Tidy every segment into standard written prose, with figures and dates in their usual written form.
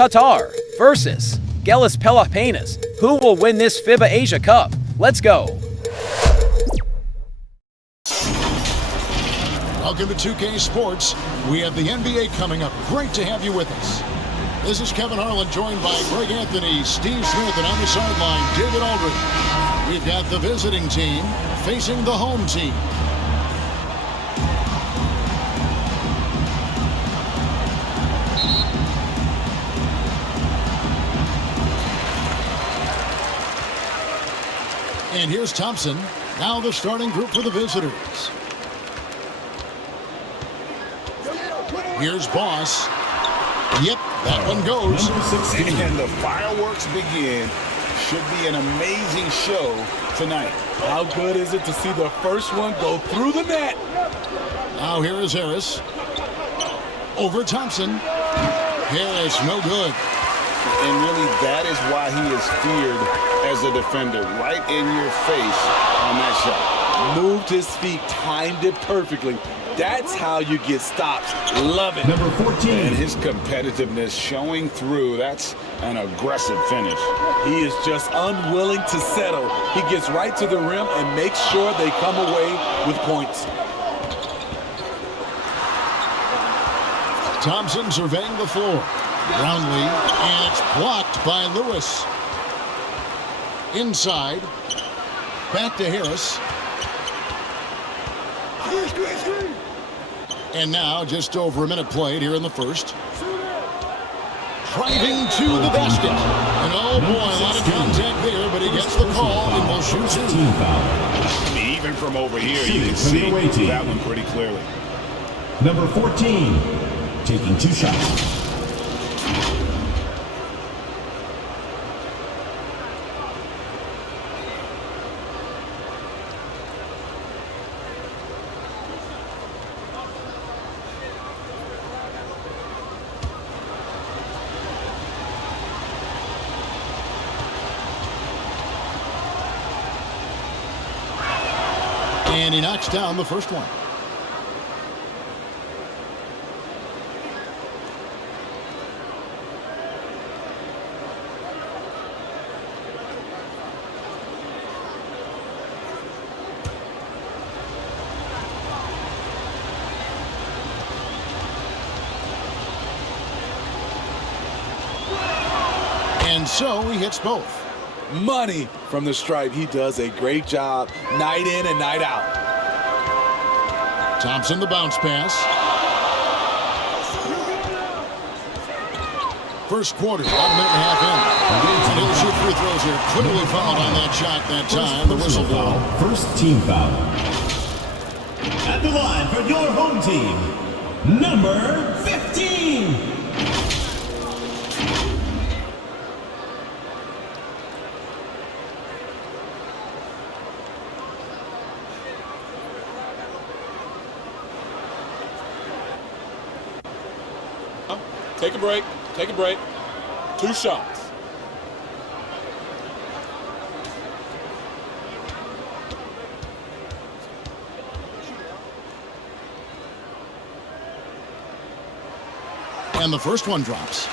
Qatar versus GILAS Pilipinas. Who will win this FIBA Asia Cup? Let's go. Welcome to 2K Sports. We have the NBA coming up. Great to have you with us. This is Kevin Harlan, joined by Greg Anthony, Steve Smith, and on the sideline, David Aldridge. We've got the visiting team facing the home team. And here's Thompson, now the starting group for the visitors. Here's Boss. Yep, that one goes. And the fireworks begin. Should be an amazing show tonight. How good is it to see the first one go through the net? Now here is Harris. Over Thompson. Harris, no good. And really, that is why he is feared as a defender. Right in your face on that shot. Moved his feet, timed it perfectly. That's how you get stops. Love it. Number 14. And his competitiveness showing through. That's an aggressive finish. He is just unwilling to settle. He gets right to the rim and makes sure they come away with points. Thompson surveying the floor. Brownlee, and it's blocked by Lewis. Inside. Back to Harris. And now just over a minute played here in the first. Driving to the basket. And oh boy, a lot of contact there, but he gets the call and will shoot two. Even from over here, you can see that one pretty clearly. Number 14, taking 2 shots. And he knocks down the first one. And so he hits both. Money from the stripe. He does a great job night in and night out. Thompson the bounce pass. First quarter, about a minute and a half in. And he'll shoot free throws here. Clearly fouled on that shot that time. The whistle blow. First team foul. At the line for your home team, number 15. Take a break. Take a break. 2 shots. And the first one drops.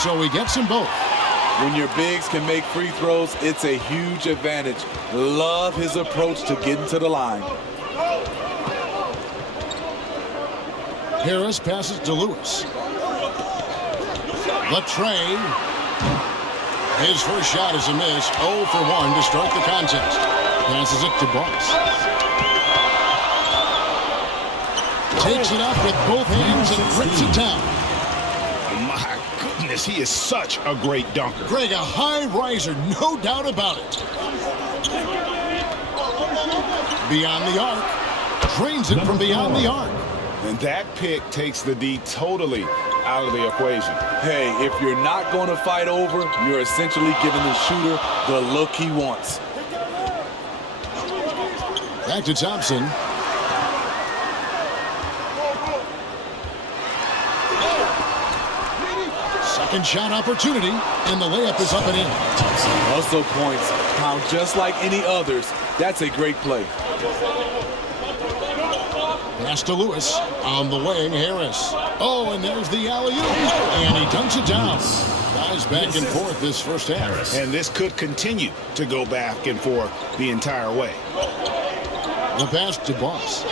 So he gets them both. When your bigs can make free throws, it's a huge advantage. Love his approach to getting to the line. Harris passes to Lewis. Latre. His first shot is a miss. 0 for 1 to start the contest. Passes it to Boss. Takes it up with both hands and rips it down. My goodness, he is such a great dunker. Greg, a high riser, no doubt about it. Beyond the arc. Drains it from beyond the arc. And that pick takes the D totally out of the equation. Hey, if you're not going to fight over, you're essentially giving the shooter the look he wants. Back to Thompson. Second shot opportunity, and the layup is up and in. Hustle points count just like any others. That's a great play. Pass to Lewis. On the wing, Harris. Oh, and there's the alley-oop. And he dunks it down. Guys back and forth this first half. And this could continue to go back and forth the entire way. The pass to Boss.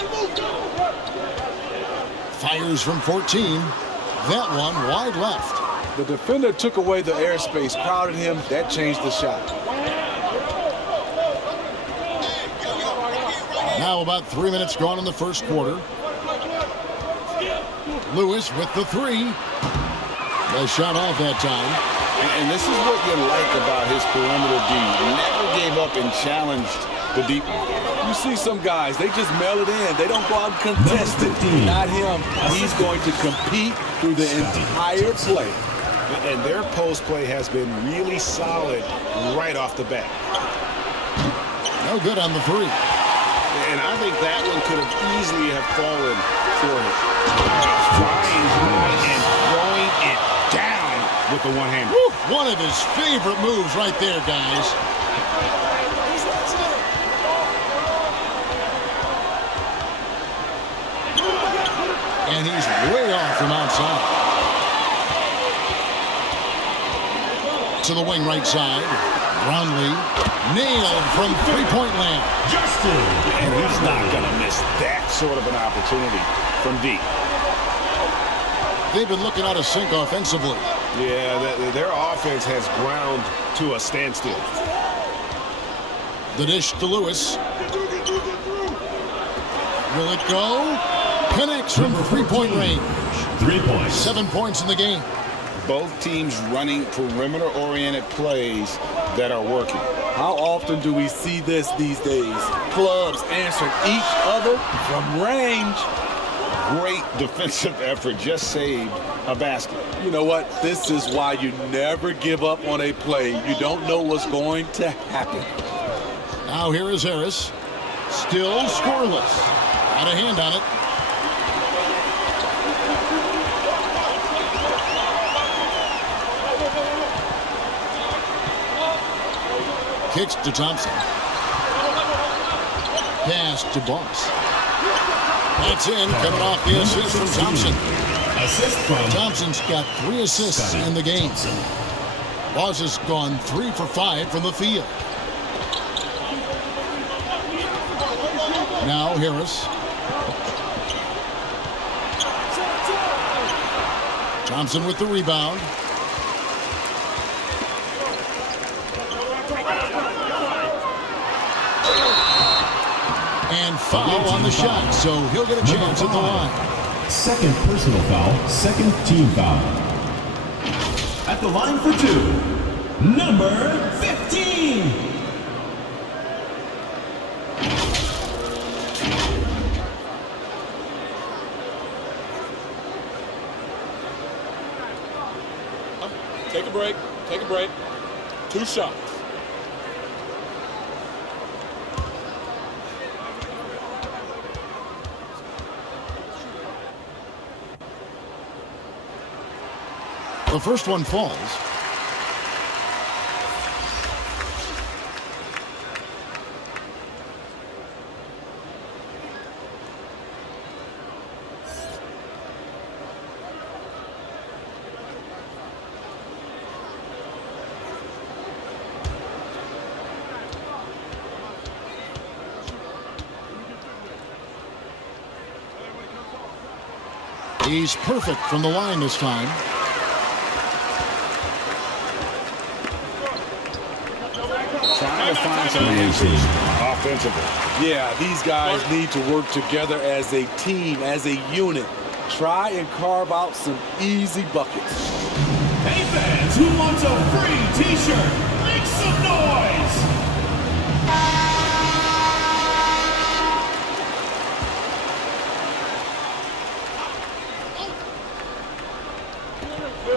Fires from 14. That one wide left. The defender took away the airspace, crowded him. That changed the shot. Now about 3 minutes gone in the first quarter. Lewis with the three. Nice shot off that time. And this is what you like about his perimeter D. He never gave up and challenged the deep one. You see some guys, they just mail it in. They don't go out and contest it. Not him. He's going to compete through the entire play. And their post play has been really solid right off the bat. No good on the three. And I think that one could have easily have fallen for him. Flying high and throwing it down with the one-hander. One of his favorite moves right there, guys. And he's way off from outside. To the wing right side. Brownlee nailed from three-point land. And he's not going to miss that sort of an opportunity from deep. They've been looking out of sync offensively. Yeah, their offense has ground to a standstill. The dish to Lewis. Will it go? Connects from three-point range. 3 points. 7 points in the game. Both teams running perimeter-oriented plays that are working. How often do we see this these days? Clubs answering each other from range. Great defensive effort, just saved a basket. You know what? This is why you never give up on a play. You don't know what's going to happen. Now here is Harris. Still scoreless. Got a hand on it. Kicks to Thompson. Pass to Boss. That's in, coming off the assist from Thompson. Assist from Thompson's got 3 assists in the game. Boss has gone 3 for 5 from the field. Now Harris. Thompson with the rebound. And foul on the shot, so he'll get a chance at the line. Second personal foul, second team foul. At the line for 2, number 15. Take a break. Take a break. 2 shots. The first one falls. He's perfect from the line this time. Trying to find some answers offensively. Yeah, these guys need to work together as a team, as a unit. Try and carve out some easy buckets. Hey fans, who wants a free t-shirt? Make some noise!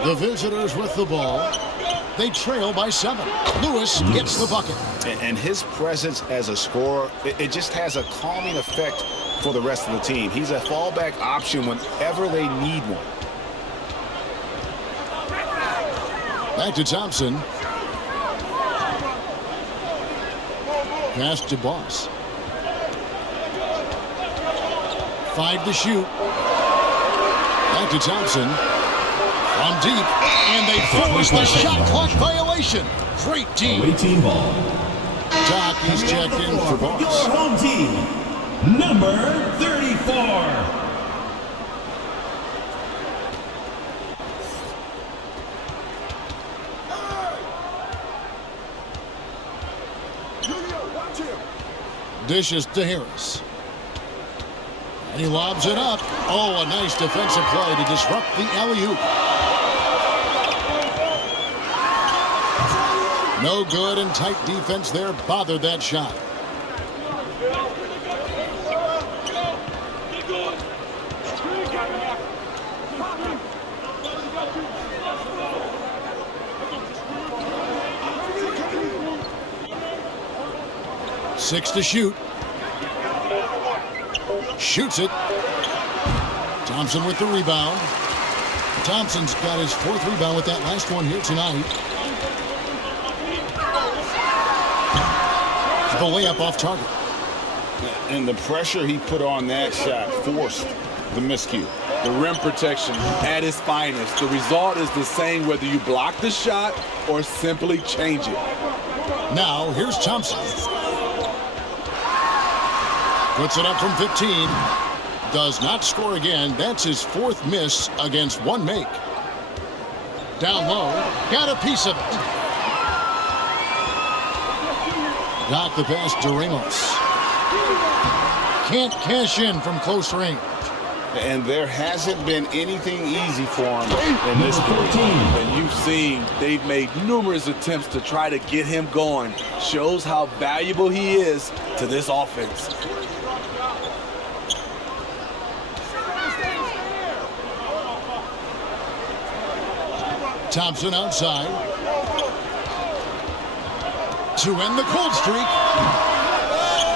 The visitors with the ball. They trail by 7. Lewis gets the bucket. And his presence as a scorer, it just has a calming effect for the rest of the team. He's a fallback option whenever they need one. Back to Thompson. Pass to Boss. 5 to shoot. Back to Thompson. From deep. And they force the shot clock violation. Great team. Away team ball. Doc is checked in for Boss. Your home team, number 34. Dishes to Harris. And he lobs it up. Oh, a nice defensive play to disrupt the alley-oop. No good, and tight defense there bothered that shot. Six to shoot. Shoots it. Thompson with the rebound. Thompson's got his 4th rebound with that last one here tonight. The layup off target. And the pressure he put on that shot forced the miscue. The rim protection at its finest. The result is the same whether you block the shot or simply change it. Now, here's Thompson. Puts it up from 15. Does not score again. That's his 4th miss against 1 make. Down low. Got a piece of it. Got the pass to Ramos. Can't cash in from close range. And there hasn't been anything easy for him in this game. And you've seen they've made numerous attempts to try to get him going. Shows how valuable he is to this offense. Thompson outside. To end the cold streak.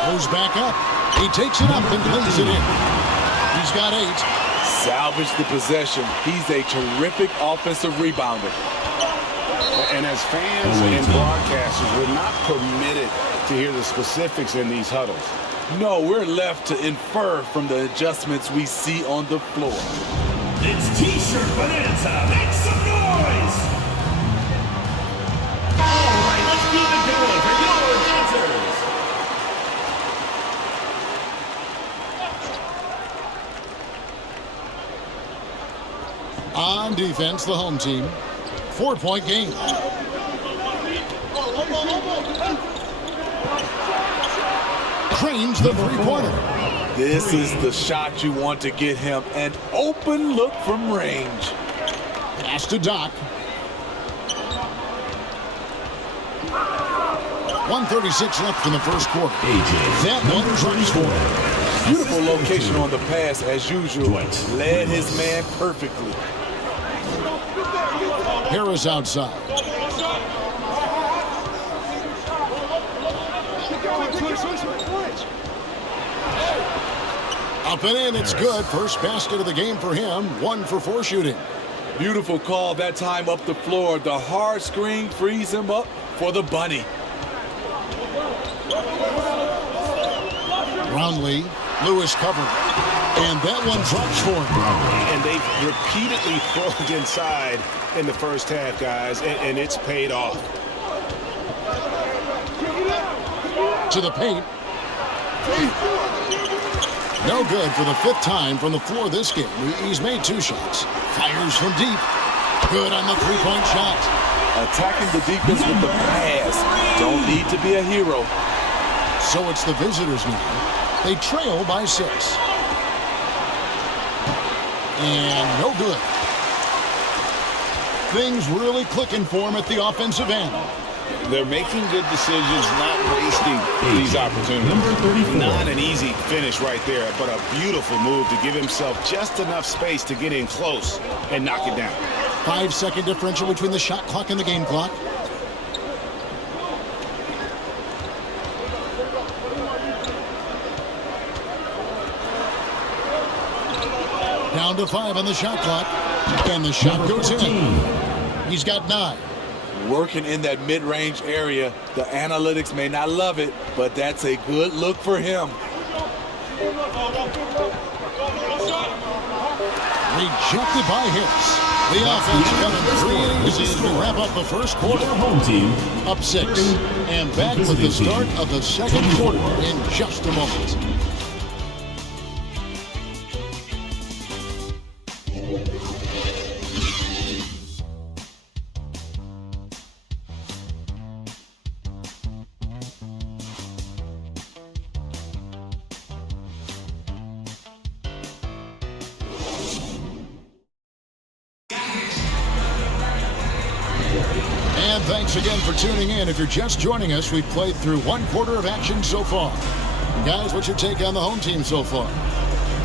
Goes back up. He takes it up and plays it in. He's got 8. Salvage the possession. He's a terrific offensive rebounder. And as fans and broadcasters, we're not permitted to hear the specifics in these huddles. No, we're left to infer from the adjustments we see on the floor. It's T-shirt Bonanza. Make some noise! All right, let's keep it going for your dancers. On defense, the home team. 4-point game. Cranes the 3-pointer. This is the shot you want to get him. An open look from range. Pass to Doc. 1:36 left in the first quarter. That one drops for him. Beautiful location on the pass as usual. Led his man perfectly. Harris outside. Up and in, it's good. First basket of the game for him. 1 for 4 shooting. Beautiful call that time up the floor. The hard screen frees him up for the bunny. Brownlee, Lewis covered. And that one drops for him. And they've repeatedly probed inside in the first half, guys, and it's paid off. To the paint. No good for the 5th time from the floor this game. He's made 2 shots. Fires from deep. Good on the 3-point shot. Attacking the defense with the pass. Don't need to be a hero. So it's the visitors now. They trail by 6. And no good. Things really clicking for him at the offensive end. They're making good decisions, not wasting these opportunities. Number 34. Not an easy finish right there, but a beautiful move to give himself just enough space to get in close and knock it down. 5-second differential between the shot clock and the game clock. Down to 5 on the shot clock. And the shot goes in. He's got 9. working in that mid-range area. The analytics may not love it, but that's a good look for him. Rejected by Harris. The offense coming 3 innings as we wrap up the first quarter. Home team Up 6. And back with the start of the second quarter in just a moment. And thanks again for tuning in. If you're just joining us, we've played through 1 quarter of action so far. Guys, what's your take on the home team so far?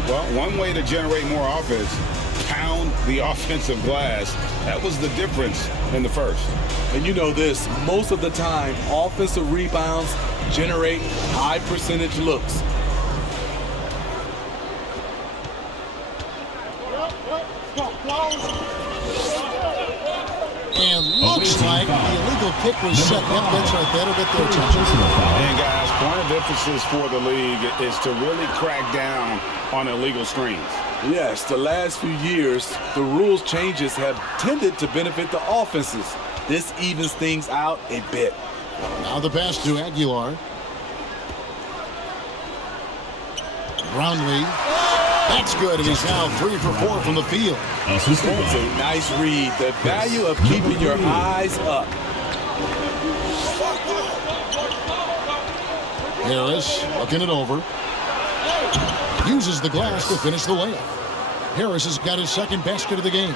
Well, one way to generate more offense, pound the offensive glass. That was the difference in the first. And you know this, most of the time, offensive rebounds generate high percentage looks. And looks like the illegal pick was set. Yep, that's right. That'll get their attention. And guys, point of emphasis for the league is to really crack down on illegal screens. Yes, the last few years, the rules changes have tended to benefit the offenses. This evens things out a bit. Now the pass to Aguilar. Brownlee. That's good, and he's now 3 for 4 from the field. That's a nice read. The value of keeping your eyes up. Harris looking it over. Uses the glass to finish the layup. Harris has got his second basket of the game.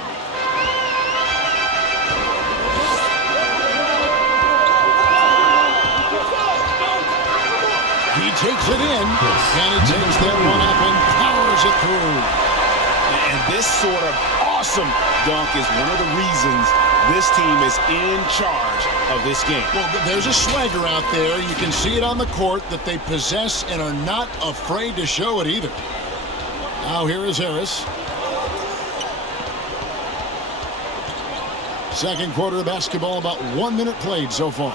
He takes it in, and he takes that one up and powers it through. And this sort of awesome dunk is one of the reasons this team is in charge of this game. Well, there's a swagger out there. You can see it on the court that they possess and are not afraid to show it either. Now here is Harris. Second quarter of basketball, about 1 minute played so far.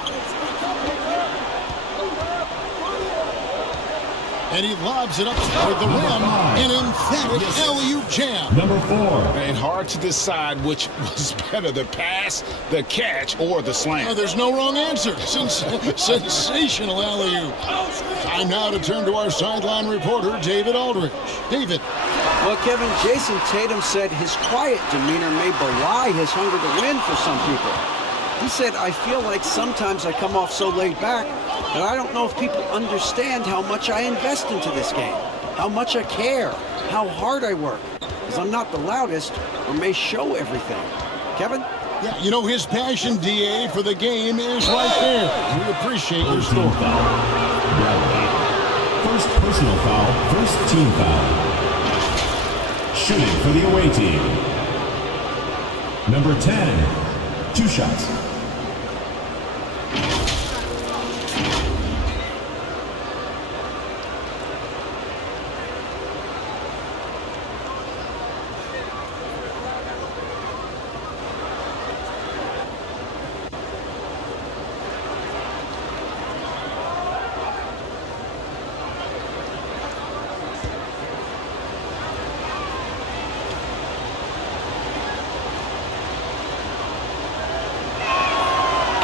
And he lobs it up toward the rim. An emphatic alley-oop jam. Number 4. And hard to decide which was better, the pass, the catch, or the slam. Oh, there's no wrong answer. Sensational alley-oop. Time now to turn to our sideline reporter, David Aldridge. David. Well, Kevin, Jason Tatum said his quiet demeanor may belie his hunger to win for some people. He said, I feel like sometimes I come off so laid back that I don't know if people understand how much I invest into this game, how much I care, how hard I work, because I'm not the loudest or may show everything. Kevin? Yeah, you know, his passion, DA, for the game is right there. We appreciate your story. First personal foul, first team foul. Shooting for the away team. Number 10, 2 shots.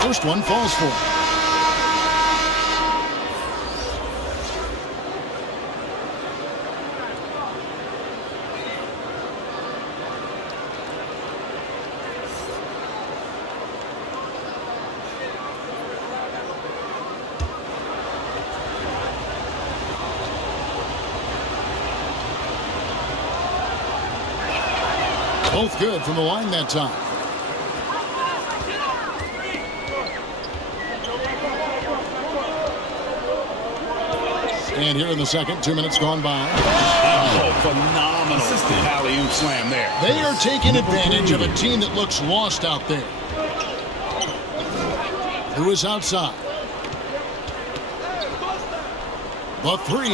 First one falls for him. Both good from the line that time. And here in the second, 2 minutes gone by. Oh, phenomenal alley-oop slam there. They are taking advantage of a team that looks lost out there. Who is outside? The 3.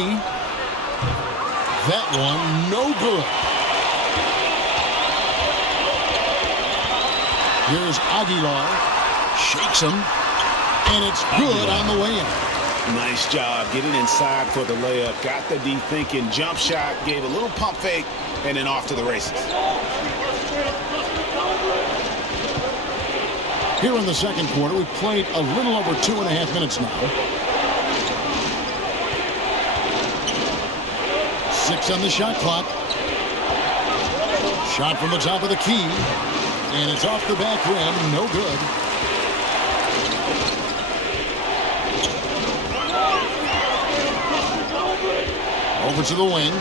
That one, no good. Here's Aguilar. Shakes him. And it's good on the way in. Nice job getting inside for the layup. Got the D thinking. Jump shot. Gave a little pump fake. And then off to the races. Here in the second quarter, we've played a little over 2.5 minutes now. 6 on the shot clock. Shot from the top of the key. And it's off the back rim. No good. Over to the wing.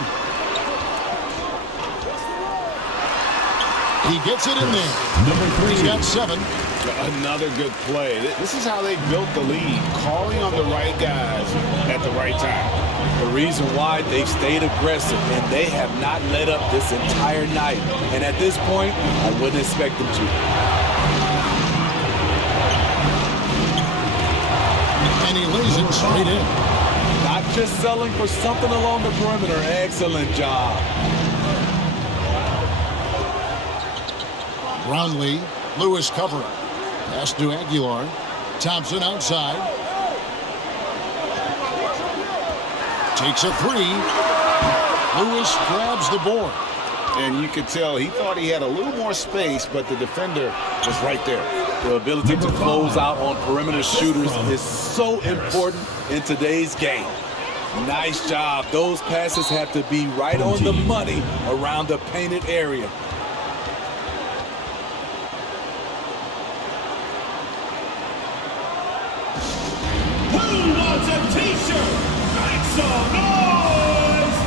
He gets it in there. Number 3. He's got 7. Another good play. This is how they built the lead. Calling on the right guys at the right time. The reason why they've stayed aggressive, and they have not let up this entire night. And at this point, I wouldn't expect them to. And he lays it straight in. Not just selling for something along the perimeter. Excellent job. Brownlee, Lewis covering. Pass to Aguilar. Thompson outside. Takes a 3. Lewis grabs the board. And you could tell he thought he had a little more space, but the defender was right there. The ability to close out on perimeter shooters is so important in today's game. Nice job. Those passes have to be right on the money around the painted area. Who wants a t-shirt? Make some noise!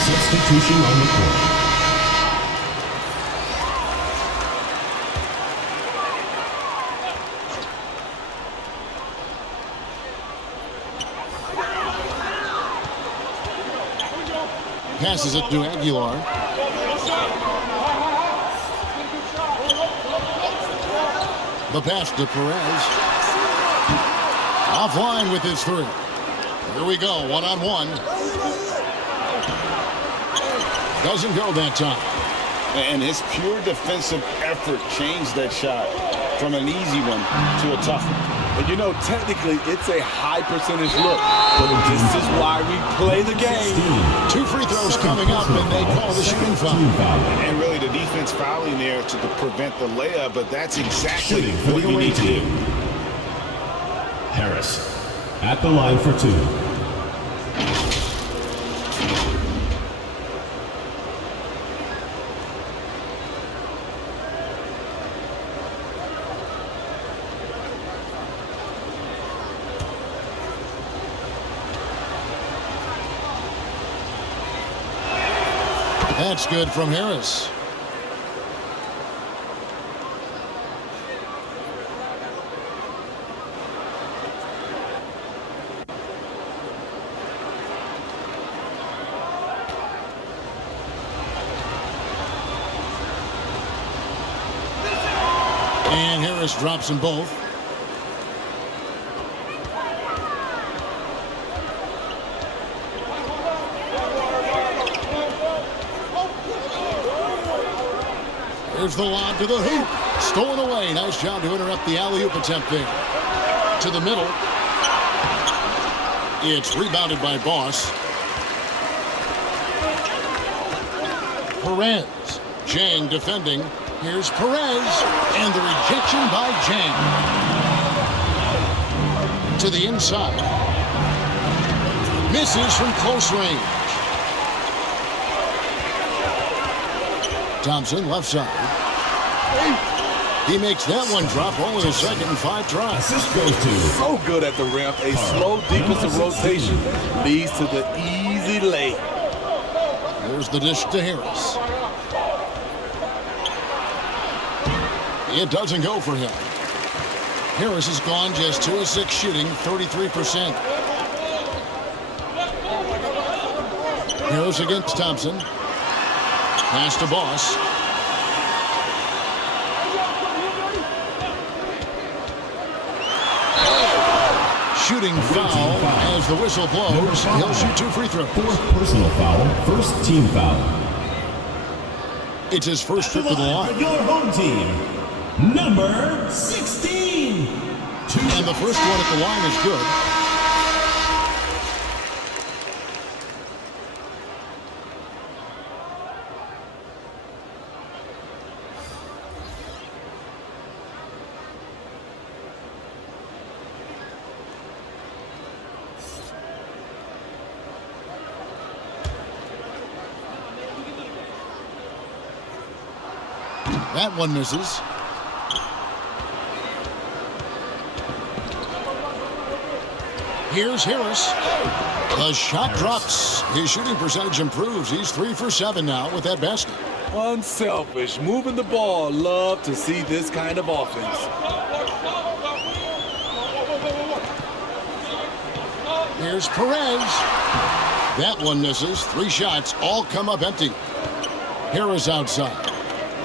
Substitution on the court. Passes it to Aguilar. The pass to Perez. Offline with his 3. Here we go, 1-on-1. Doesn't go that time. And his pure defensive effort changed that shot from an easy one to a tough one. And you know, technically, it's a high percentage look. But this is why we play the game. 2 free throws coming up, and they call the shooting foul. And really, the defense fouling there to prevent the layup, but that's exactly What you need to do. Harris at the line for 2. That's good from Harris. And Harris drops them both. Here's the lob to the hoop. Stolen away. Nice job to interrupt the alley-oop attempt there. To the middle. It's rebounded by Boss. Perez. Jang defending. Here's Perez. And the rejection by Jang. To the inside. Misses from close range. Thompson left side. He makes that one drop, only a second and 5 tries. Assist goes to So good at the rim. A slow defensive rotation leads to the easy lay. There's the dish to Harris. It doesn't go for him. Harris has gone just 2 of 6 shooting, 33%. Harris against Thompson. Pass to Boss. Shooting foul as the whistle blows. He'll shoot 2 free throws. 4th personal foul, 1st team foul. It's his first trip to the line. Your home team, number 16. And the first one at the line is good. That one misses. Here's Harris. The shot drops. His shooting percentage improves. He's 3 for 7 now with that basket. Unselfish, moving the ball. Love to see this kind of offense. Here's Perez. That one misses. 3 shots all come up empty. Harris outside.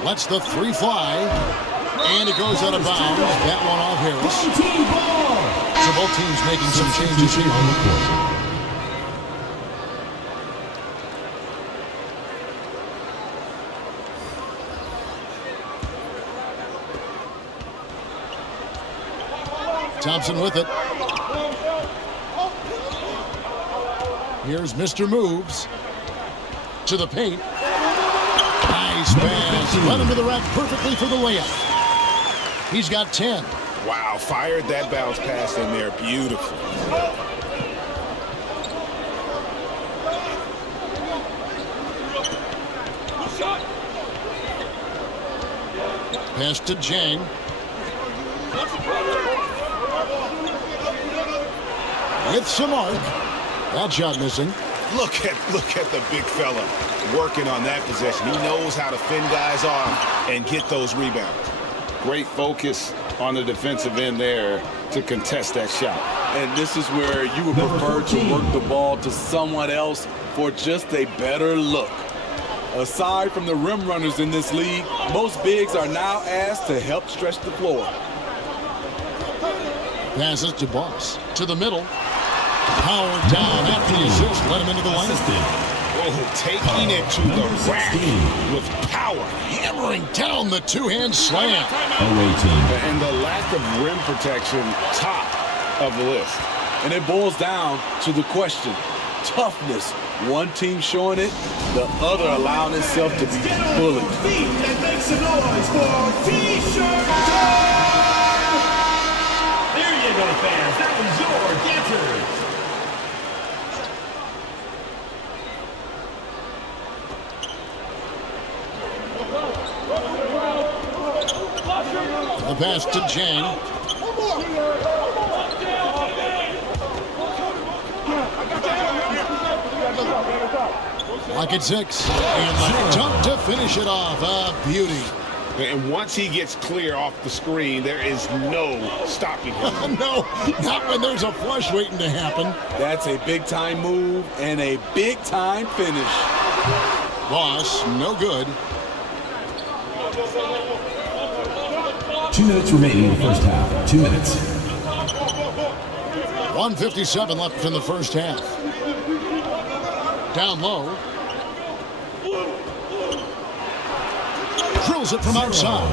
Lets the 3 fly. And it goes out of bounds. That one off Harris. Team ball. So both teams making some changes here on the court. Thompson with it. Here's Mr. Moves. To the paint. Nice pass. Led him to the rack perfectly for the layup. He's got 10. Wow, fired that bounce pass in there beautifully. Pass to Jang. With some arc. That shot missing. Look at the big fella working on that possession. He knows how to fend guys off and get those rebounds. Great focus on the defensive end there to contest that shot. And this is where you would prefer to work the ball to someone else for just a better look. Aside from the rim runners in this league, most bigs are now asked to help stretch the floor. Passes to Boss. To the middle. Power down after the assist. Let him into the lane. Oh, taking it to the rack with power. Hammering down the two-hand slam. Away team. And the lack of rim protection, top of the list. And it boils down to the question. Toughness. One team showing it, the other allowing itself to be bullied. Feet and make some noise for T-shirt. There you go, fans. That was your dancers. The pass to Jang. Lock at 6. And the dunk to finish it off. A beauty. And once he gets clear off the screen, there is no stopping him. No, not when there's a flush waiting to happen. That's a big-time move and a big-time finish. Boss, no good. 2 minutes remaining in the first half. 2 minutes. 1:57 left in the first half. Down low. Drills it from outside.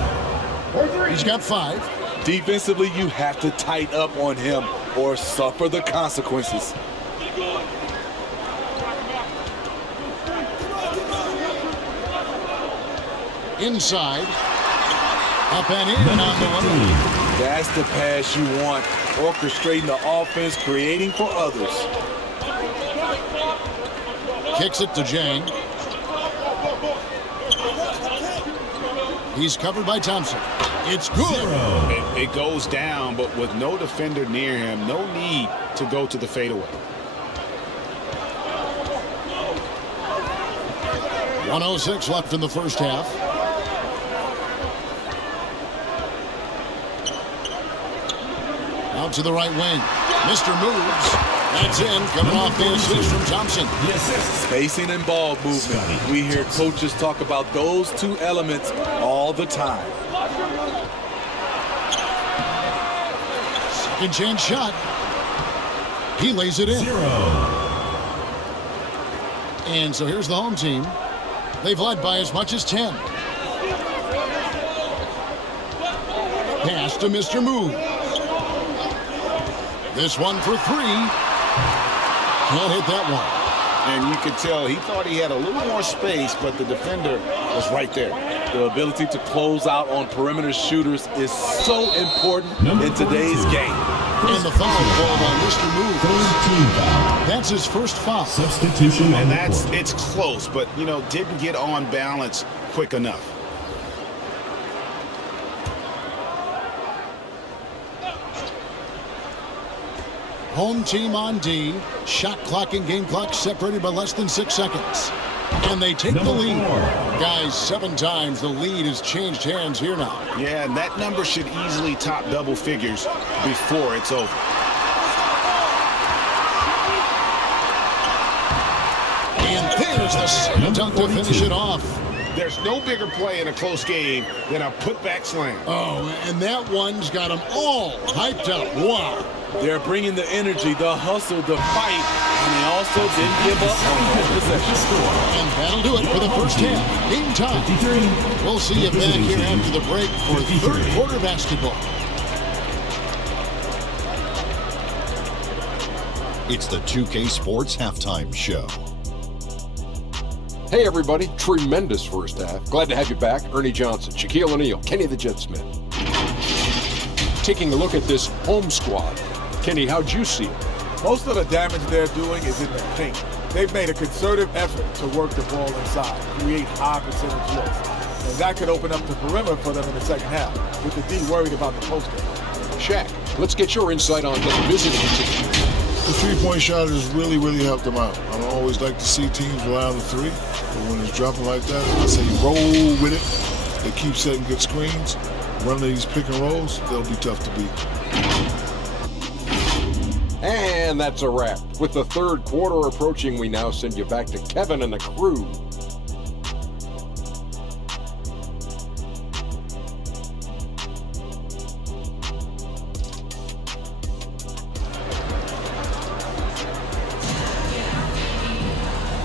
He's got 5. Defensively, you have to tighten up on him or suffer the consequences. Inside. Up and in and on the line. That's the pass you want. Orchestrating the offense, creating for others. Kicks it to Jang. He's covered by Thompson. It's good. It goes down, but with no defender near him, no need to go to the fadeaway. 1:06 left in the first half. Out to the right wing. Mr. Moves. That's in. Coming off the assist from Thompson. Spacing and ball movement. We hear coaches talk about those two elements all the time. Second chance shot. He lays it in. And so here's the home team. They've led by as much as 10. Pass to Mr. Move. This one for 3. Can't hit that one. And you could tell he thought he had a little more space, but the defender was right there. The ability to close out on perimeter shooters is so important in today's game. And the foul called on Mr. Move. That's his first foul. Substitution. And it's close, but, you know, didn't get on balance quick enough. Home team on D. Shot clock and game clock separated by less than 6 seconds. And they take the lead. Guys, 7 times the lead has changed hands here now. Yeah, and that number should easily top double figures before it's over. And there's the slam dunk to finish it off. There's no bigger play in a close game than a putback slam. Oh, and that one's got them all hyped up. Wow. They're bringing the energy, the hustle, the fight, and they also didn't give up on the possession. And that'll do it for the first half. Game time. We'll see you back here after the break for third quarter basketball. It's the 2K Sports Halftime Show. Hey everybody, tremendous first half. Glad to have you back. Ernie Johnson, Shaquille O'Neal, Kenny the Jet Smith. Taking a look at this home squad. Kenny, how'd you see it? Most of the damage they're doing is in the paint. They've made a concerted effort to work the ball inside, create high percentage looks. And that could open up the perimeter for them in the second half, with the D worried about the post game. Shaq, let's get your insight on the visiting team. The three-point shot has really, really helped them out. I don't always like to see teams rely on the three, but when it's dropping like that, I say roll with it. They keep setting good screens. Running these pick and rolls, they'll be tough to beat. And that's a wrap. With the third quarter approaching, we now send you back to Kevin and the crew.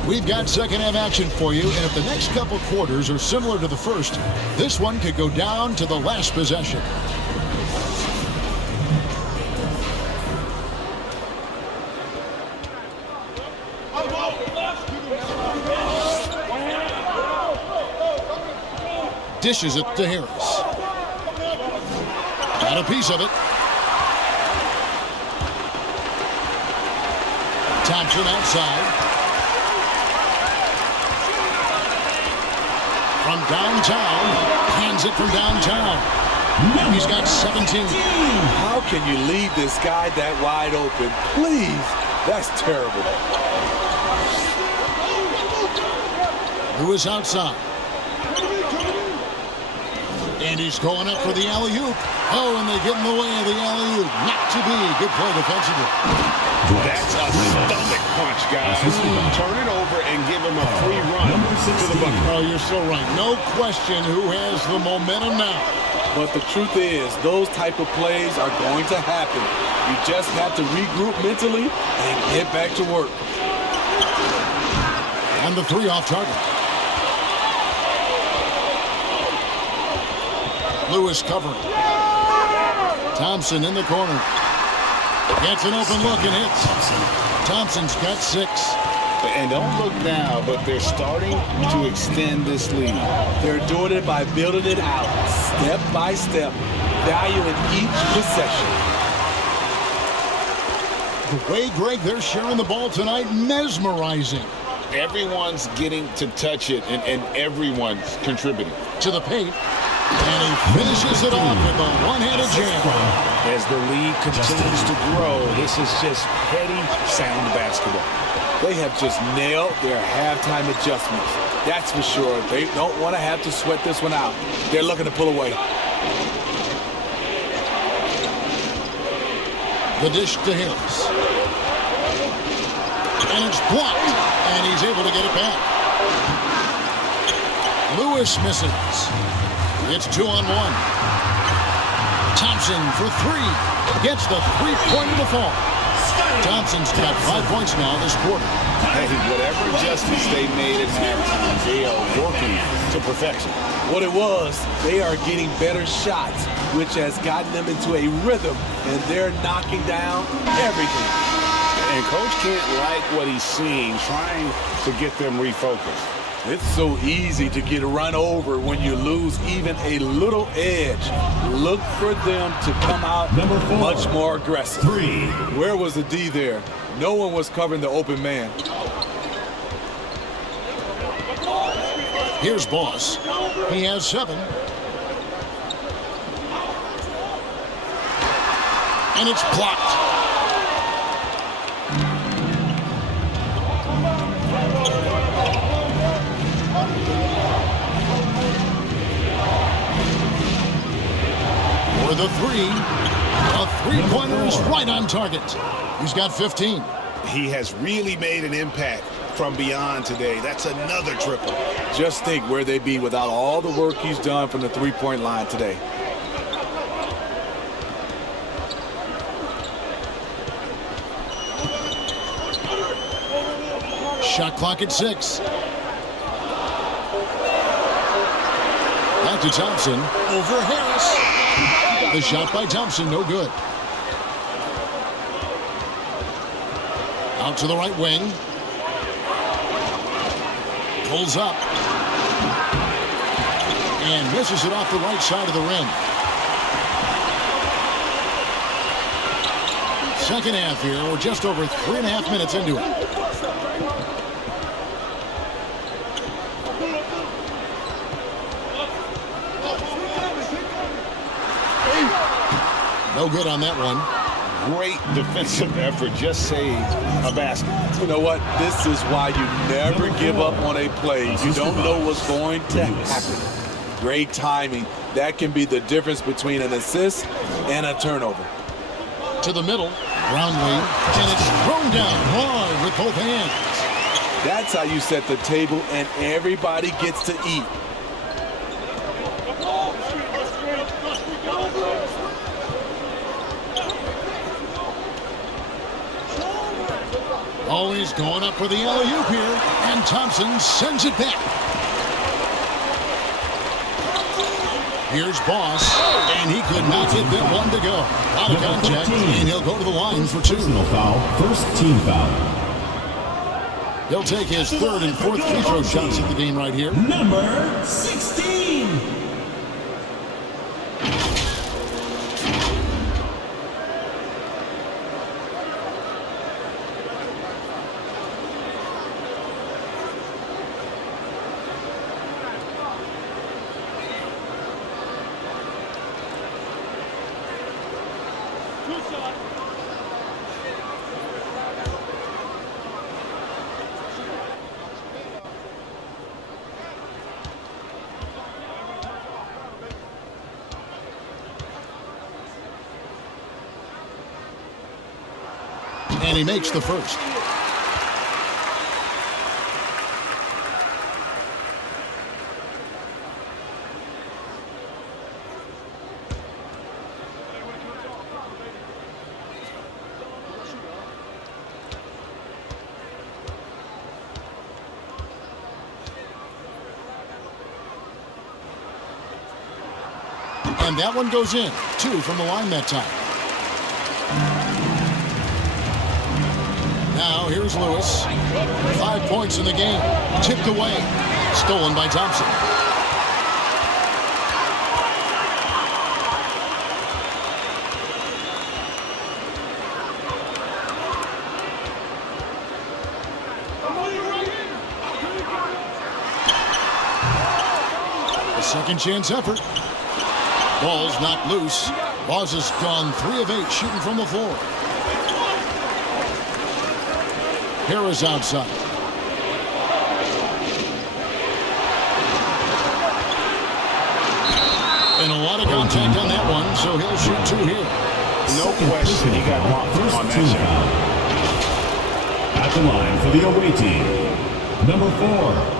We've got second half action for you, and if the next couple quarters are similar to the first, this one could go down to the last possession. Dishes it to Harris. Got a piece of it. Thompson outside. From downtown, hands it from downtown. He's got 17. How can you leave this guy that wide open? Please, that's terrible. Lewis outside. And he's going up for the alley-oop. Oh, and they get in the way of the alley-oop. Not to be. Good play defensively. That's a stomach punch, guys. Turn it over and give him a free run to the bucket. Oh, you're so right. No question who has the momentum now. But the truth is, those type of plays are going to happen. You just have to regroup mentally and get back to work. And the three off target. Lewis covering. Thompson in the corner. Gets an open look and hits. Thompson's got 6. And don't look now, but they're starting to extend this lead. They're doing it by building it out, step by step, valuing each possession. The way, Greg, they're sharing the ball tonight, mesmerizing. Everyone's getting to touch it, and everyone's contributing. To the paint. And he finishes it off with a one-handed jam. As the league continues to grow, this is just heady, sound basketball. They have just nailed their halftime adjustments. That's for sure. They don't want to have to sweat this one out. They're looking to pull away. The dish to Harris. And it's blocked. And he's able to get it back. Lewis misses. It's 2-on-1. Thompson for three. Gets the three-pointer to fall. Thompson's got 5 points now this quarter. Hey, whatever adjustments they made at halftime, they are working to perfection. What it was, they are getting better shots, which has gotten them into a rhythm, and they're knocking down everything. And Coach can't like what he's seeing, trying to get them refocused. It's so easy to get run over when you lose even a little edge. Look for them to come out much more aggressive. Where was the D there? No one was covering the open man. Here's Boss. He has 7. And it's blocked. For the three. A three-pointer is right on target. He's got 15. He has really made an impact from beyond today. That's another triple. Just think where they'd be without all the work he's done from the three-point line today. Shot clock at 6. Back to Thompson. Over Harris. The shot by Thompson, no good. Out to the right wing. Pulls up. And misses it off the right side of the rim. Second half here. We're just over 3.5 minutes into it. No good on that one. Great defensive effort. Just saved a basket. You know what? This is why you never give up on a play. You don't know what's going to happen. Great timing. That can be the difference between an assist and a turnover. To the middle. Brownlee. And it's thrown down hard with both hands. That's how you set the table and everybody gets to eat. Always going up for the alley-oop here, and Thompson sends it back. Here's Boss, and he could not hit that one to go. Out of contact, and he'll go to the line for 2. Personal foul, first team foul. He'll take his 3rd and 4th free throw shots at the game right here. Number 16. And he makes the first. And that one goes in. 2 from the line that time. Now here's Lewis. 5 points in the game. Tipped away. Stolen by Thompson. A second chance effort. Ball's knocked loose. Boz has gone 3 of 8 shooting from the floor. Harris outside. And a lot of contact on that one, so he'll shoot 2 here. No question he got rocked on that shot. At the line for the away team, number 4.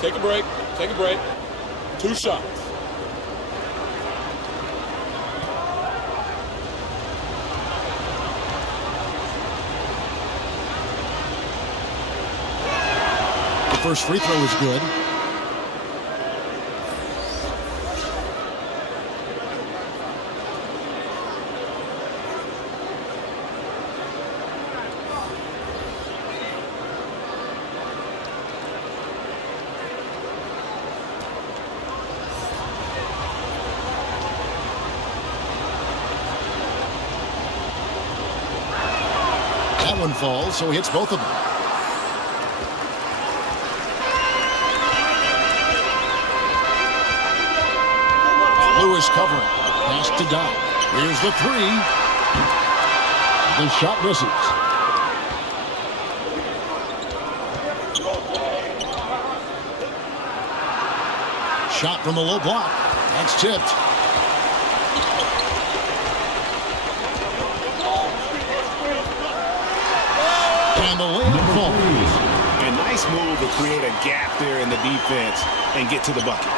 Take a break. Take a break. 2 shots. The first free throw is good. That one falls, so he hits both of them. Lewis covering. Pass to Doc. Here's the 3. The shot misses. Shot from the low block. That's tipped. And the layup falls. A nice move to create a gap there in the defense and get to the bucket.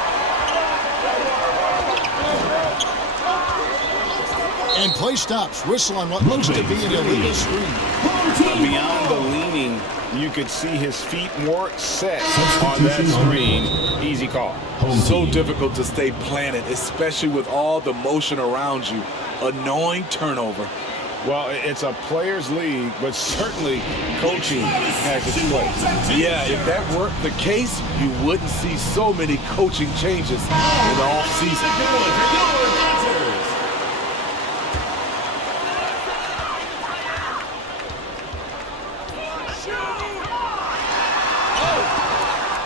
And play stops. Whistle on what looks to be an illegal screen. Beyond the leaning, you could see his feet more set on that screen. Easy call. So difficult to stay planted, especially with all the motion around you. Annoying turnover. Well, it's a players' league, but certainly coaching has its place. Yeah, if that weren't the case, you wouldn't see so many coaching changes in the offseason.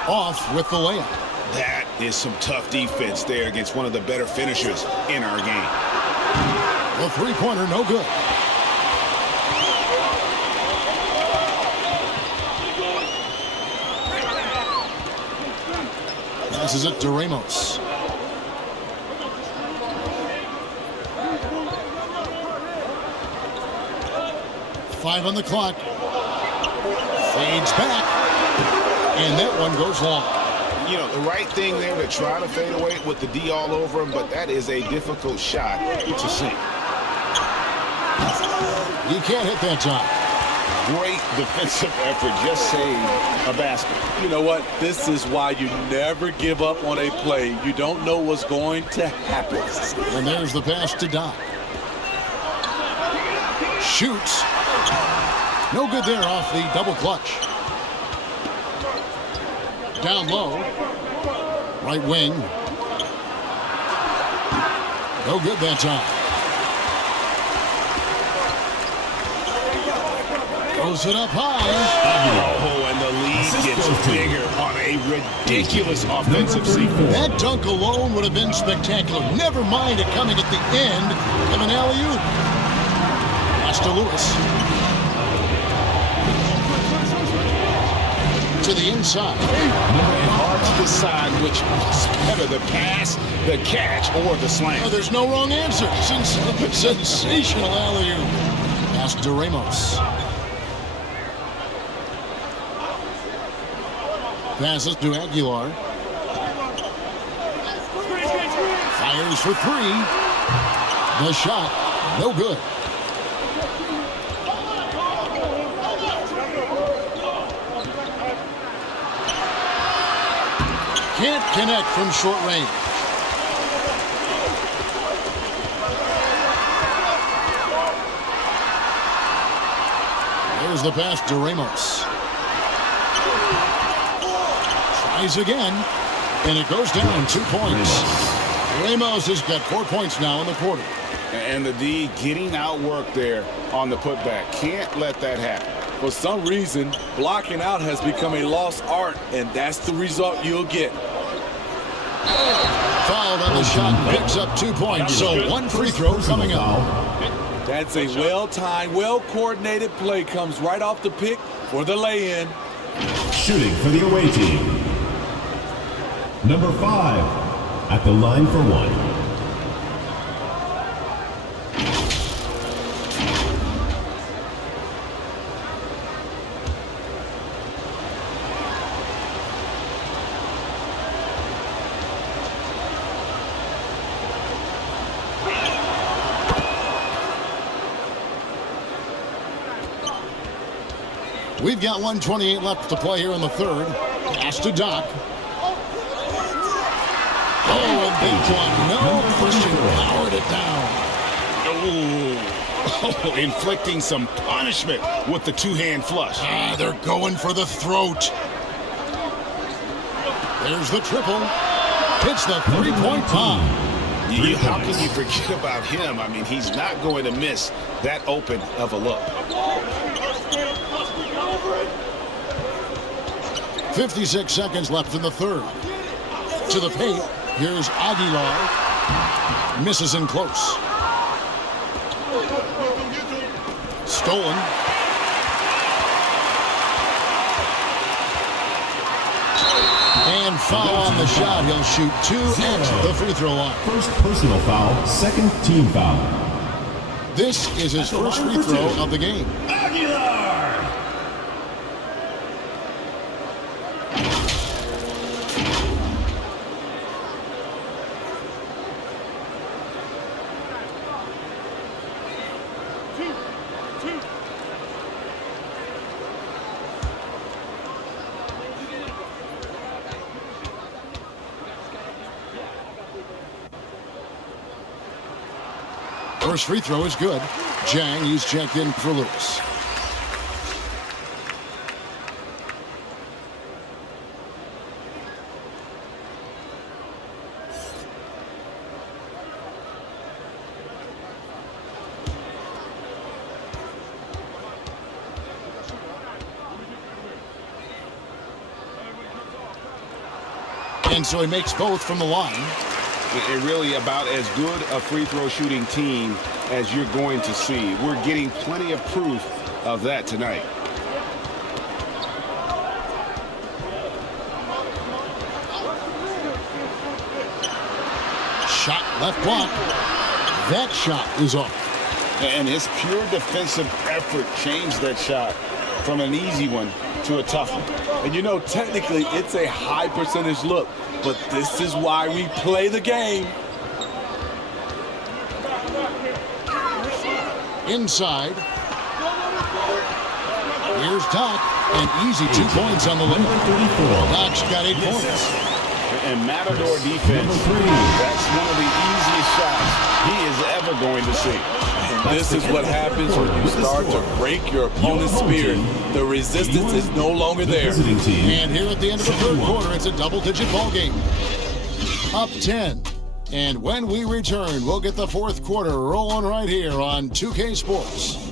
Off with the layup. That is some tough defense there against one of the better finishers in our game. The three-pointer, no good. Passes it to Ramos. Five on the clock. Fades back. And that one goes long. You know, the right thing there to try to fade away with the D all over him, but that is a difficult shot to sink. You can't hit that time. Great defensive effort, just saved a basket. You know what? This is why you never give up on a play. You don't know what's going to happen. And there's the pass to Doc. Shoots. No good there off the double clutch. Down low. Right wing. No good that time. Throws it up high. Oh, and the lead gets bigger on a ridiculous offensive sequence. That dunk alone would have been spectacular. Never mind it coming at the end of an alley-oop. Pass to Lewis. To the inside. Hard to decide which is better, the pass, the catch, or the slam. Oh, there's no wrong answer. Sensational alley-oop. Pass to Ramos. Passes to Aguilar. Fires for 3. The shot, no good. Can't connect from short range. There's the pass to Ramos. Tries again, and it goes down 2 points. Ramos has got 4 points now in the quarter. And the D getting outworked there on the putback. Can't let that happen. For some reason, blocking out has become a lost art, and that's the result you'll get. Fouled on the shot and picks up 2 points. So one free throw coming up. That's a well-timed, well-coordinated play. Comes right off the pick for the lay-in. Shooting for the away team. Number 5 at the line for one. We've got 1:28 left to play here in the third. Pass to Doc. Oh, a big one. No, Christian powered it down. Oh, inflicting some punishment with the two-hand flush. They're going for the throat. There's the triple. Hits the three-point pop. How can you forget about him? I mean, he's not going to miss that open of a look. 56 seconds left in the third. To the paint. Here's Aguilar. Misses in close. Stolen. And foul on the shot. He'll shoot 2 at the free throw line. First personal foul, second team foul. This is his first free throw of the game. Aguilar! First free throw is good. Jang, he's checked in for Lewis. And so he makes both from the line. And really about as good a free throw shooting team as you're going to see. We're getting plenty of proof of that tonight. Shot left block. That shot is off. And his pure defensive effort changed that shot from an easy one to a tough one. And you know, technically, it's a high percentage look, but this is why we play the game. Inside. Here's Doc. An easy 2 points on the limit. Doc's got 8 points. And Matador defense, that's one of the easiest shots he is ever going to see. And this is what happens when you start to break your opponent's spirit. The resistance is no longer there. And here at the end of the third quarter, it's a double-digit ball game. Up 10. And when we return, we'll get the fourth quarter rolling right here on 2K Sports.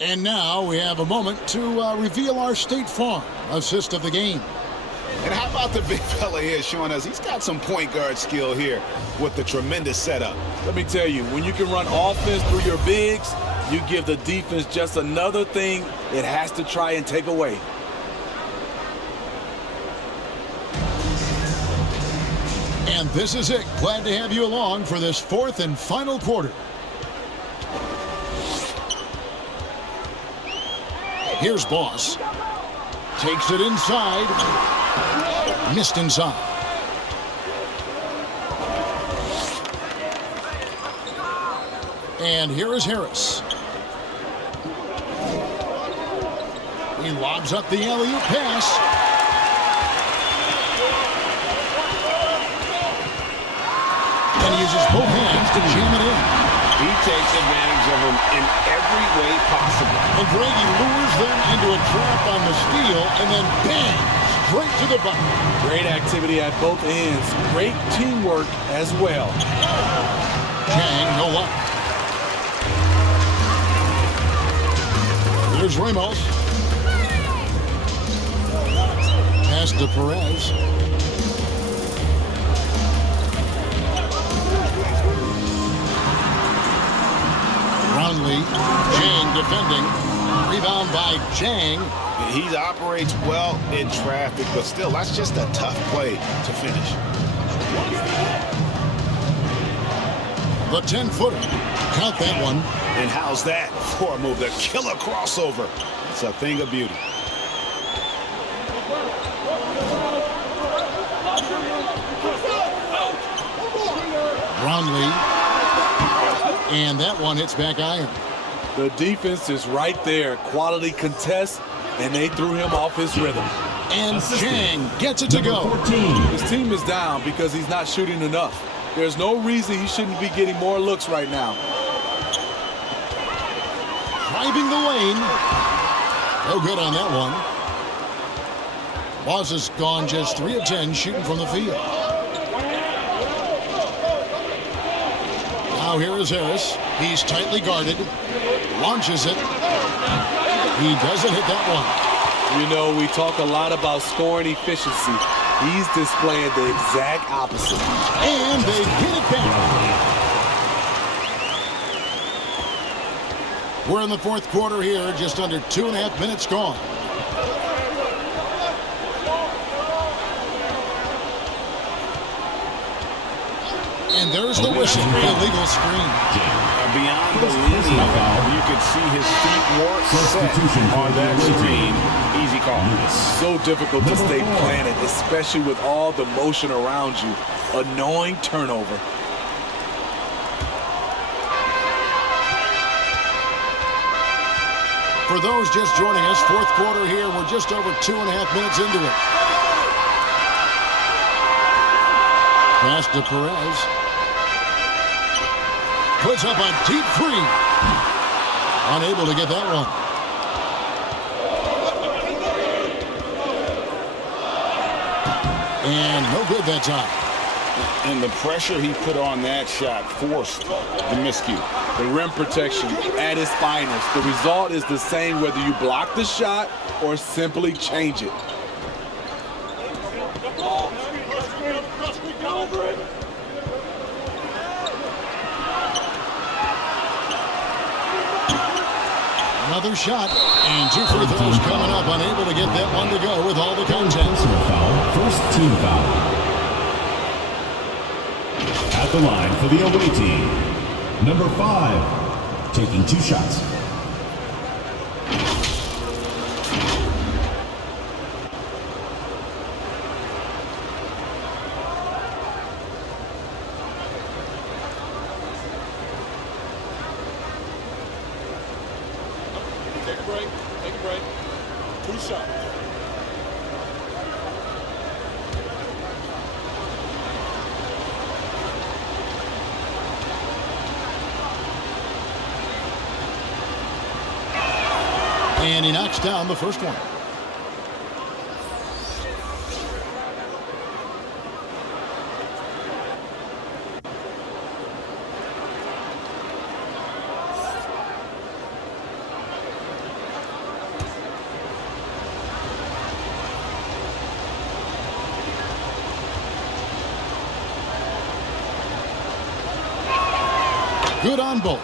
And now we have a moment to reveal our State Farm assist of the game. And how about the big fella here showing us he's got some point guard skill here with the tremendous setup. Let me tell you, when you can run offense through your bigs, you give the defense just another thing it has to try and take away. And this is it. Glad to have you along for this fourth and final quarter. Here's Boss. Takes it inside. Missed inside. And here is Harris. He lobs up the alley-oop pass. And he uses both hands to jam it in. He takes advantage of him in every way possible. And Grady lures them into a trap on the steal, and then bang, straight to the bucket. Great activity at both ends. Great teamwork as well. Chang, no luck. Here's Ramos. Pass to Perez. Brownlee. Chang defending. Rebound by Chang. He operates well in traffic, but still, that's just a tough play to finish. The 10-footer. Count that one. And how's that for a move? The killer crossover. It's a thing of beauty. Brownlee. And that one hits back iron. The defense is right there. Quality contest, and they threw him off his rhythm. And Chang gets it to go. 14. His team is down because he's not shooting enough. There's no reason he shouldn't be getting more looks right now. Driving the lane. No good on that one. Boss has gone just 3 of 10 shooting from the field. Now here is Harris. He's tightly guarded. Launches it. He doesn't hit that one. You know, we talk a lot about scoring efficiency. He's displaying the exact opposite. And they get it back. We're in the 4th quarter here, just under 2.5 minutes gone. And there's the whistle, illegal screen. Beyond the lead, you can see his feet weren't set on that screen. Easy call. So difficult to stay planted, especially with all the motion around you. Annoying turnover. For those just joining us, 4th quarter here, we're just over 2.5 minutes into it. Pass to Perez. Puts up a deep 3. Unable to get that one. And no good that time. And the pressure he put on that shot forced the miscue. The rim protection at its finest. The result is the same whether you block the shot or simply change it. Another shot, and 2 free throws coming up. Unable to get that one to go with all the contact. Personal foul. First team foul. At the line for the away team, number 5, taking 2 shots. Take a break. Take a break. 2 shots. And he knocks down the first one. Good on both.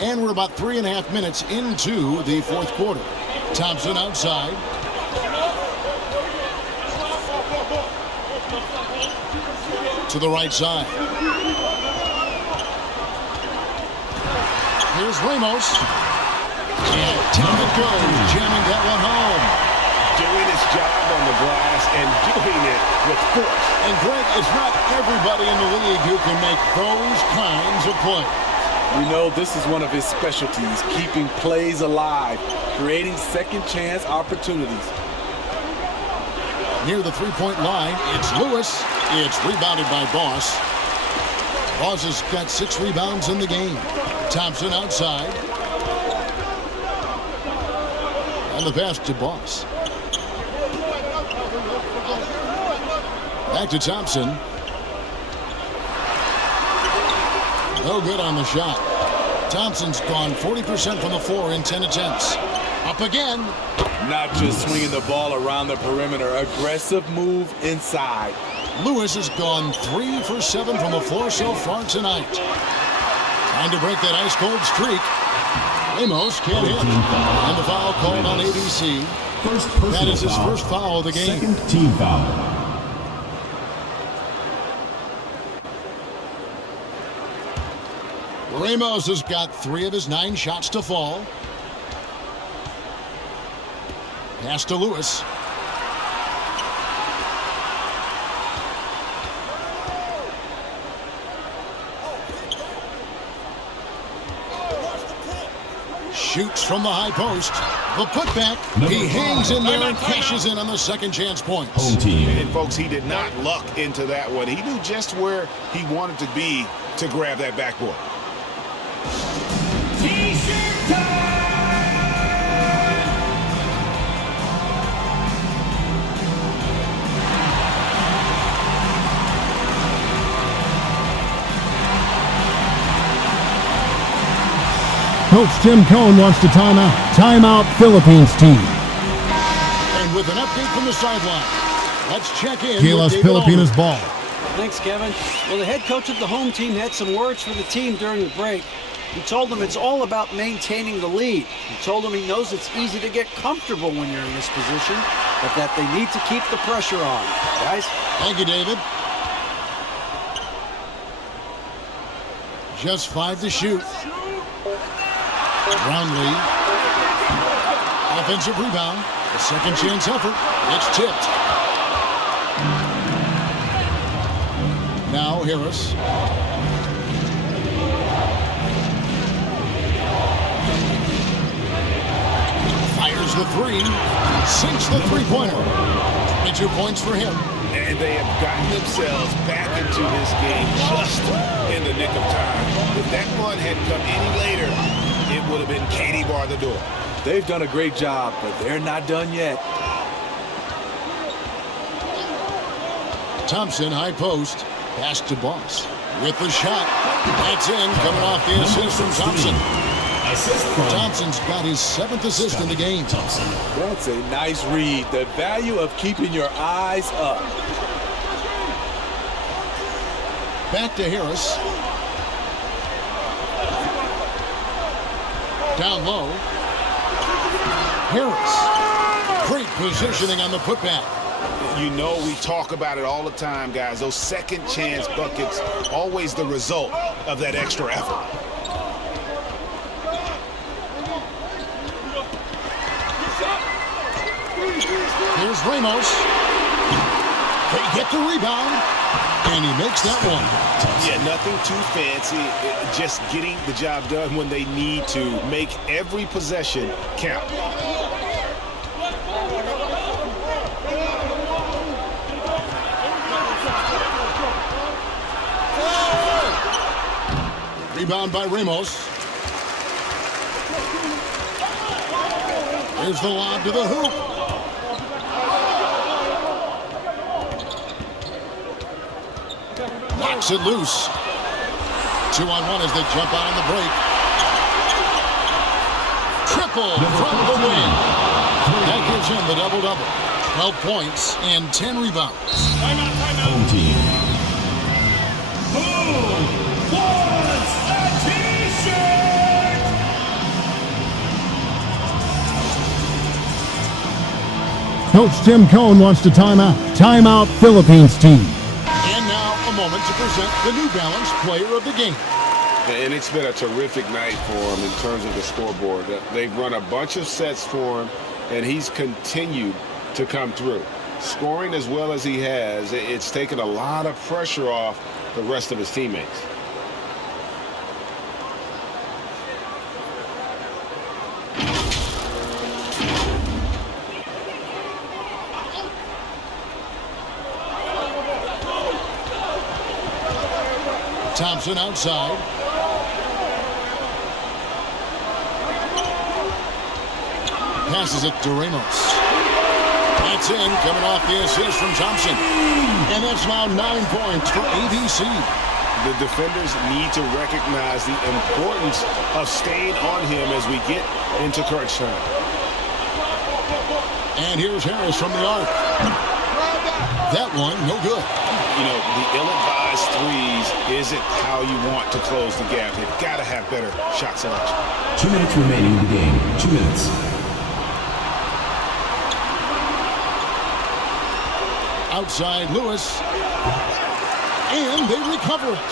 And we're about 3.5 minutes into the 4th quarter. Thompson outside. To the right side. Here's Ramos. And down it goes, jamming that one home. Doing his job on the glass and doing it with force. And Greg, it's not everybody in the league who can make those kinds of plays. We know this is one of his specialties, keeping plays alive, creating second chance opportunities. Near the 3-point line, it's Lewis. It's rebounded by Boss. Boss has got 6 rebounds in the game. Thompson outside. And the pass to Boss. Back to Thompson. No good on the shot. Thompson's gone 40% from the floor in 10 attempts. Up again. Not just swinging the ball around the perimeter. Aggressive move inside. Lewis has gone 3 for 7 from the floor so far tonight. Trying to break that ice-cold streak. Ramos can't hit. And the foul called on ABC. That is his first foul of the game. Second team foul. Ramos has got 3 of his 9 shots to fall. Pass to Lewis. Shoots from the high post. The putback. He hangs in there and cashes in on the second chance points. Home team. And folks, he did not luck into that one. He knew just where he wanted to be to grab that backboard. T-shirt time! Coach Tim Cohn wants to timeout. Timeout, Philippines team. And with an update from the sideline, let's check in GILAS Pilipinas ball. Thanks, Kevin. Well, the head coach of the home team had some words for the team during the break. He told them it's all about maintaining the lead. He told them he knows it's easy to get comfortable when you're in this position, but that they need to keep the pressure on. Guys? Thank you, David. Just 5 to shoot. Brownlee. Offensive rebound. A second chance effort. It's tipped. Now Harris. Fires the 3. Sinks the three-pointer. 22 points for him. And they have gotten themselves back into this game just in the nick of time. If that one had come any later, it would have been Katie bar the door. They've done a great job, but they're not done yet. Thompson, high post. Pass to Boss. With the shot. That's in. Coming off the assist from Thompson. Thompson's got his 7th assist in the game. That's a nice read. The value of keeping your eyes up. Back to Harris. Down low. Harris. Great positioning on the putback. You know we talk about it all the time, guys. Those second chance buckets, always the result of that extra effort. Here's Ramos. They get the rebound, and he makes that one. Yeah, nothing too fancy. Just getting the job done when they need to. Make every possession count. Rebound by Ramos. Here's the lob to the hoop. Knocks it loose. 2-on-1 as they jump out on the break. Triple from the win. That gives him the double-double. 12 points and 10 rebounds. Home team. Who wants a T-shirt? Coach Tim Cohn wants to timeout. Timeout, Philippines team. And now a moment to present the New Balance Player of the Game. And it's been a terrific night for him in terms of the scoreboard. They've run a bunch of sets for him, and he's continued to come through. Scoring as well as he has, it's taken a lot of pressure off the rest of his teammates. Thompson outside. Passes it to Ramos. That's in, coming off the assist from Thompson. And that's now 9 points for ABC. The defenders need to recognize the importance of staying on him as we get into crunch time. And here's Harris from the arc. That one, no good. You know, the ill-advised threes isn't how you want to close the gap. They've got to have better shot selection. 2 minutes remaining in the game. 2 minutes. Outside Lewis. And they recover it.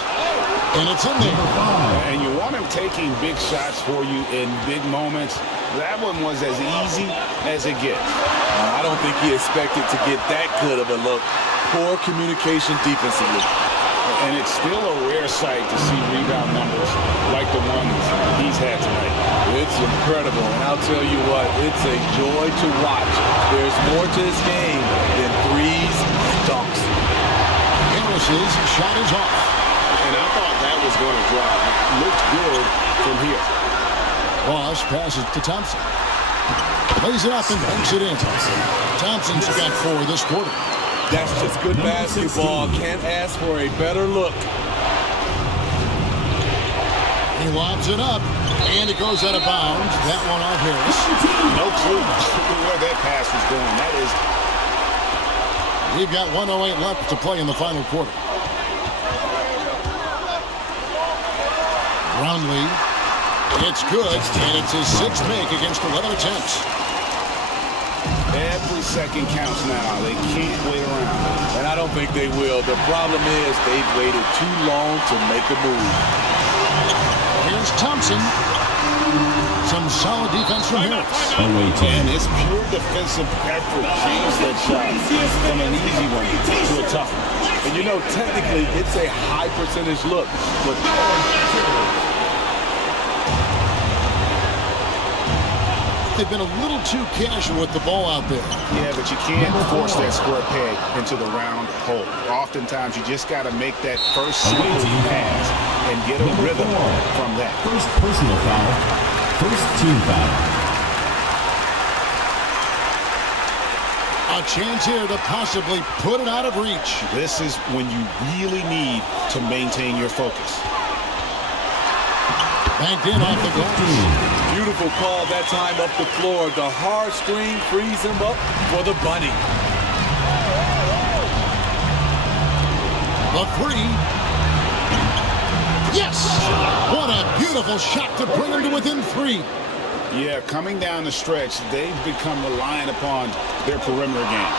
And it's in there. And you want him taking big shots for you in big moments. That one was as easy as it gets. I don't think he expected to get that good of a look. Poor communication defensively. And it's still a rare sight to see rebound numbers like the ones he's had tonight. It's incredible, and I'll tell you what, it's a joy to watch. There's more to this game than threes, dunks. Harris's shot is off. And I thought that was going to drop. It looked good from here. Ross passes to Thompson. Lays it up and banks it in. Thompson's got 4 this quarter. That's just good basketball. Can't ask for a better look. He lobs it up, and it goes out of bounds. That one off Harris. No clue where that pass was going. That is. We've got 1:08 left to play in the final quarter. Brownlee. It's good, and it's his 6th make against 11 attempts. Every second counts now. They can't wait around. And I don't think they will. The problem is they've waited too long to make a move. Here's Thompson. Some solid defense from Harris. And his pure defensive effort changed that shot from an easy one to a tough one. And you know, technically, it's a high percentage look, but they've been a little too casual with the ball out there. Yeah, but you can't force that square peg into the round hole. Oftentimes, you just got to make that first simple pass and get a rhythm from that. First personal foul. First team foul. A chance here to possibly put it out of reach. This is when you really need to maintain your focus. Banked in off the glass. Beautiful call that time up the floor. The hard screen frees him up for the bunny. The 3. Yes! What a beautiful shot to bring him to within 3. Yeah, coming down the stretch, they've become reliant upon their perimeter game.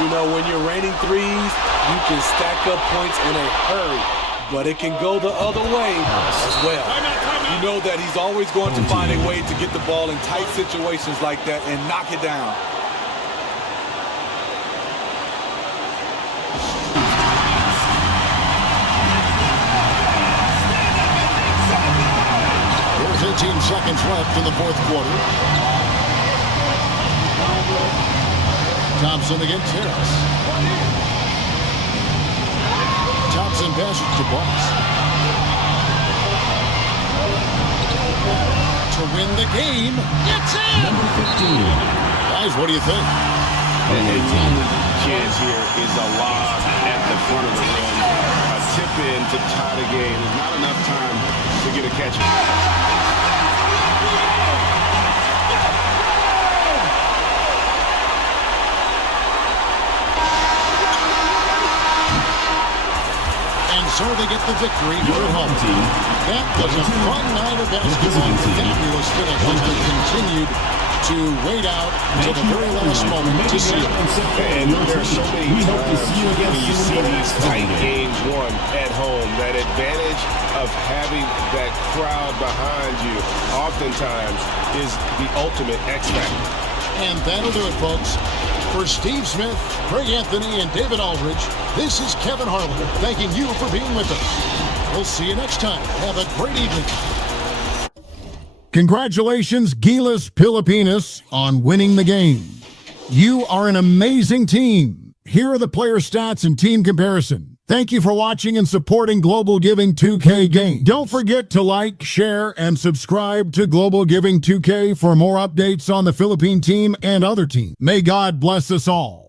You know, when you're raining threes, you can stack up points in a hurry, but it can go the other way as well. You know that he's always going to find a way to get the ball in tight situations like that and knock it down. There's 18 seconds left in the 4th quarter. Thompson against Harris. Thompson passes to Boss. To win the game, it's in! Number 15. Guys, what do you think? The only chance here is a lob at the front of the rim. A tip-in to tie the game. There's not enough time to get a catch. So they get the victory here at home. That was a fun night of basketball. Fabulous finish as they continued to wait out to the very last moment to see it. And there are so many times when you see these tight games won at home, that advantage of having that crowd behind you oftentimes is the ultimate X factor. And that'll do it, folks. For Steve Smith, Craig Anthony, and David Aldridge, this is Kevin Harlan thanking you for being with us. We'll see you next time. Have a great evening. Congratulations, GILAS Pilipinas, on winning the game. You are an amazing team. Here are the player stats and team comparison. Thank you for watching and supporting Global Giving 2K Game. Don't forget to like, share, and subscribe to Global Giving 2K for more updates on the Philippine team and other teams. May God bless us all.